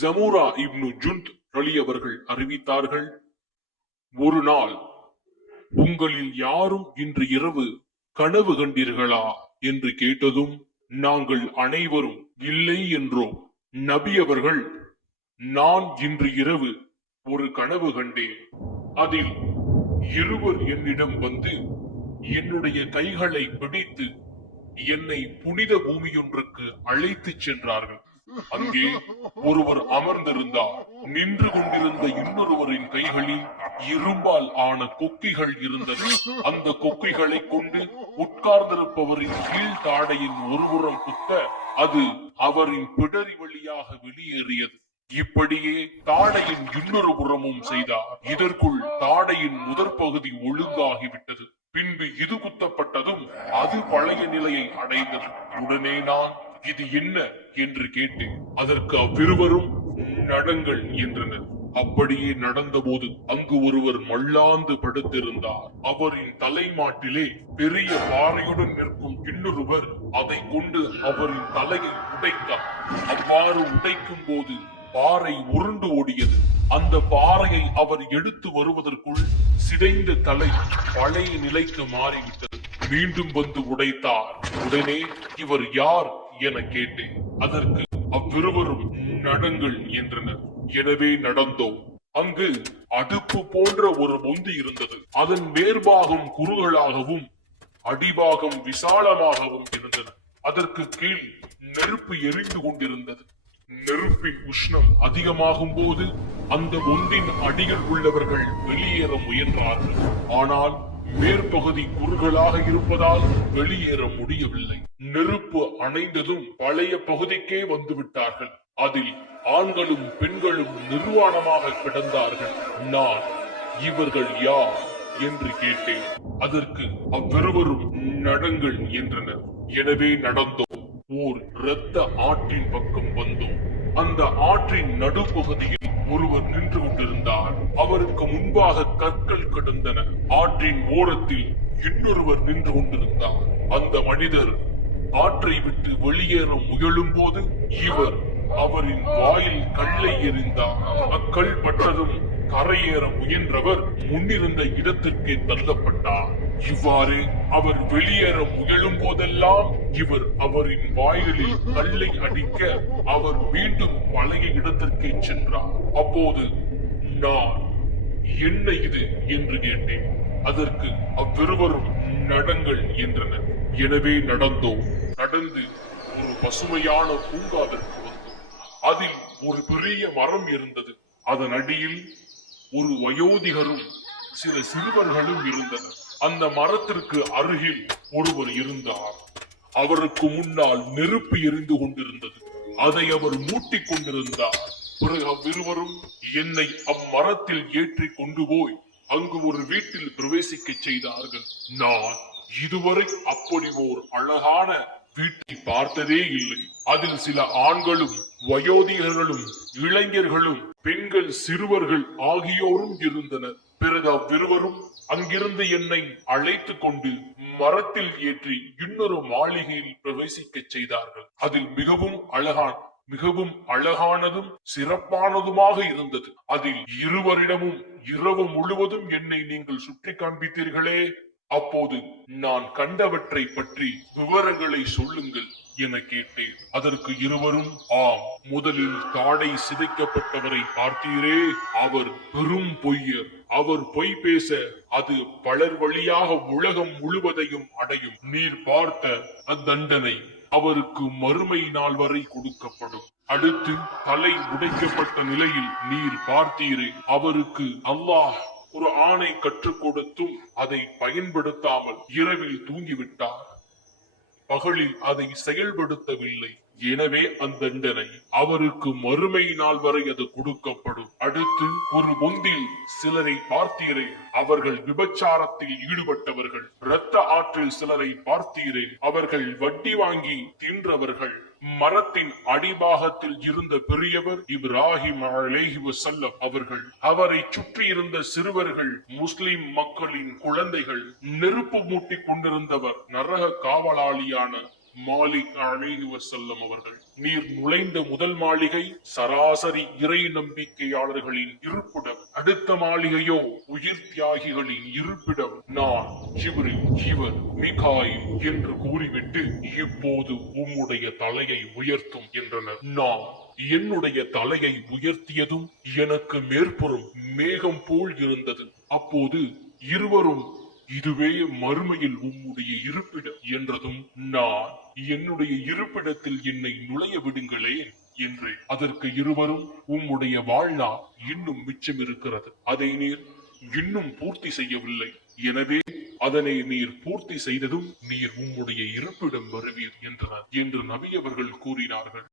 ஜமுரா இப்னு ஜுந்த் ரலி அவர்கள் அறிவித்தார்கள், ஒரு நாள் உங்களில் யாரும் இன்று இரவு கனவு கண்டீர்களா என்று கேட்டதும் நாங்கள் அனைவரும் இல்லை என்றோம். நபி அவர்கள், நான் இன்று இரவு ஒரு கனவு கண்டேன். அதில் இருவர் என்னிடம் வந்து என்னுடைய கைகளை பிடித்து என்னை புனித பூமியொன்றுக்கு அழைத்துச் சென்றார்கள். அங்கே ஒருவர் அமர்ந்திருந்தார். நின்று கொண்டிருந்த இன்னொருவரின் கைகளில் இரும்பால் ஆன கொக்கிகள் இருந்தது. அந்த கொக்கிகளை கொண்டு உட்கார்ந்திருப்பவரின் கீழ் தாடையின் ஒருபுறம் குத்த அது அவரின் பிடரி வழியாக வெளியேறியது. இப்படியே தாடையின் இன்னொரு புறமும் செய்தார். இதற்குள் தாடையின் முதற் பகுதி ஒழுங்காகிவிட்டது. பின்பு இது குத்தப்பட்டதும் அது பழைய நிலையை அடைந்தது. உடனே நான், இது என்ன என்று கேட்டேன். அதற்கு அவ்விருவரும் நடங்கள் என்றனர். அப்படியே நடந்தபோது அங்கு ஒருவர் மல்லாந்து படுத்திருந்தார். அவரின் தலைமாட்டிலே பெரிய பாறையுடன் நிற்கும் இன்னொருவர் அதை கொண்டு அவரின் தலையை உடைத்தார். அவ்வாறு உடைக்கும் போது பாறை உருண்டு ஓடியது. அந்த பாறையை அவர் எடுத்து வருவதற்குள் சிதைந்த தலை பழைய நிலைக்கு மாறிவிட்டது. மீண்டும் வந்து உடைத்தார். உடனே இவர் யார் என கேட்டேன். அதற்கு அவ்விருவரும் நடங்கள் என்றனர். எனவே நடந்தோம். அங்கு அடுப்பு போன்ற ஒரு பொந்தி இருந்தது. அதன் மேற்பாகம் குறுகலாகவும் அடிபாகம் விசாலமாகவும் இருந்தது. அதற்கு கீழ் நெருப்பு எரிந்து கொண்டிருந்தது. நெருப்பின் உஷ்ணம் அதிகமாகும் போது அந்த ஒன்றின் அடியில் உள்ளவர்கள் வெளியேற முயன்றார்கள். ஆனால் மேற்பகுதி குறுகலாக இருப்பதால் வெளியேற முடியவில்லை. நெருப்பு அணைந்ததும் பழைய பகுதிக்கே வந்து விட்டார்கள். அதில் ஆண்களும் பெண்களும் நிர்வாணமாக கிடந்தார்கள். நான், இவர்கள் யார் என்று கேட்டேன். அதற்கு அவ்விருவரும் நடங்கள் என்றனர். எனவே நடந்தோம். ஓர் இரத்த ஆற்றின் பக்கம் வந்தோம். அந்த ஆற்றின் நடுப்பகுதியில் ஒருவர் நின்று கொண்டிருந்தார். அவருக்கு முன்பாக கற்கள் கிடந்தன. ஆற்றின் ஓரத்தில் இன்னொருவர் நின்று கொண்டிருந்தார். அந்த மனிதர் ஆற்றை விட்டு வெளியேற முயலும் போது இவர் அவரின் வாயில் கல்லை எறிந்தார். அக்கல் பட்டதும் கரையேற முயன்றவர் முன்னிருந்த இடத்திற்கே தள்ளப்பட்டார். இவ்வாறு அவர் வெளியேற முயலும் போதெல்லாம் இவர் அவரின் வாயிலில் கல்லை அடிக்க அவர் மீண்டும் பழைய இடத்திற்கே சென்றார். அப்போது நான், என்ன இது என்று கேட்டேன். அதற்கு அவ்விருவரும் நடங்கள் என்றனர். எனவே நடந்தோம். நடந்து ஒரு பசுமையான பூங்காவிற்கு வந்தோம். அதில் ஒரு பெரிய மரம் இருந்தது. அதன் அடியில் ஒரு வயோதிகரும் சில சிறுவர்களும் இருந்தனர். அந்த மரத்திற்கு அருகில் ஒருவர் இருந்தார். அவருக்கு முன்னால் நெருப்பு எரிந்து கொண்டிருந்தது. அதை அவர் மூட்டிக் கொண்டிருந்தார். பிறகு அவ்விருவரும் என்னை அம்மரத்தில் ஏற்றி கொண்டு போய் அங்கு ஒரு வீட்டில் பிரவேசிக்க செய்தார்கள். நான் இதுவரை அப்படி ஓர் அழகான வீட்டை பார்த்ததே இல்லை. அதில் சில ஆண்களும் வயோதிகர்களும் இளைஞர்களும் பெண்கள் சிறுவர்கள் ஆகியோரும் இருந்தனர். பிறகு அவ்விருவரும் அங்கிருந்து என்னை அழைத்துக் கொண்டு மரத்தில் ஏற்றி இன்னொரு மாளிகையில் பிரவேசிக்க செய்தார்கள். அதில் மிகவும் அழகானதும் சிறப்பானதுமாக இருந்தது. அதில் இருவரிடமும் இரவு முழுவதும் என்னை நீங்கள் சுற்றி காண்பித்தீர்களே, அப்போது நான் கண்டவற்றை பற்றி விவரங்களை சொல்லுங்கள் என கேட்டேன். அதற்கு இருவரும், ஆம், முதலில் தாடை சிதைக்கப்பட்டவரை பார்த்தீரே, அவர் பெரும் பொய்யர். அவர் பொய் பேச அது பலர் வழியாக உலகம் முழுவதையும் அடையும். நீர் பார்த்த அத்தண்டனை அவருக்கு மறுமை நாள் வரை கொடுக்கப்படும். அடுத்து தலை உடைக்கப்பட்ட நிலையில் நீர் பார்த்தீரே, அவருக்கு அல்லாஹ் ஒரு ஆணை கற்றுக் கொடுத்தும் அதை பயன்படுத்தாமல் இரவில் தூங்கிவிட்டார். பகலில் அதை செயல்படுத்தவில்லை. எனவே அந்த அவருக்கு மறுமை நாள் வரை அது கொடுக்கப்படும். அடுத்து ஒரு பொந்தில் சிலரை பார்த்தீரே, அவர்கள் விபச்சாரத்தில் ஈடுபட்டவர்கள். இரத்த ஆற்றில் சிலரை பார்த்தீரே, அவர்கள் வட்டி வாங்கி தின்றவர்கள். மரத்தின் அடிபாகத்தில் இருந்த பெரியவர் இப்ராஹிம் அலைஹி வஸல்லம் அவர்கள். அவரை சுற்றி இருந்த சிறுவர்கள் முஸ்லிம் மக்களின் குழந்தைகள். நெருப்பு மூட்டி கொண்டிருந்தவர் நரக காவலாளியான மாலிக் அலைஹி வஸல்லம் அவர்கள், நீர் நுழைந்த முதல் மாளிகை சராசரி இறை நம்பிக்கையாளர்களின் இருப்பிடம், அடுத்த மாளிகையோ உயிர் தியாகிகளின் இருப்பிடம். நான் ஜிப்ரீல், இவர் மீகாயில் என்று கூறிவிட்டு, இப்போது உம்முடைய தலையை உயர்த்தும் என்றனர். நான் என்னுடைய தலையை உயர்த்தியதும் எனக்கு மேற்புறம் மேகம் போல் இருந்தது. அப்போது இருவரும், இதுவே மறுமையில் உம்முடைய இருப்பிடம் என்றதும், நான் என்னுடைய இருப்பிடத்தில் என்னை நுழைய விடுங்களேன் என்று. அதற்கு இருவரும், உம்முடைய வாழ்நாள் இன்னும் மிச்சம் இருக்கிறது, அதை நீர் இன்னும் பூர்த்தி செய்யவில்லை, எனவே அதனை நீர் பூர்த்தி செய்ததும் நீர் உம்முடைய இருப்பிடம் வருவீர் என்றனர் என்று நபி அவர்கள் கூறினார்கள்.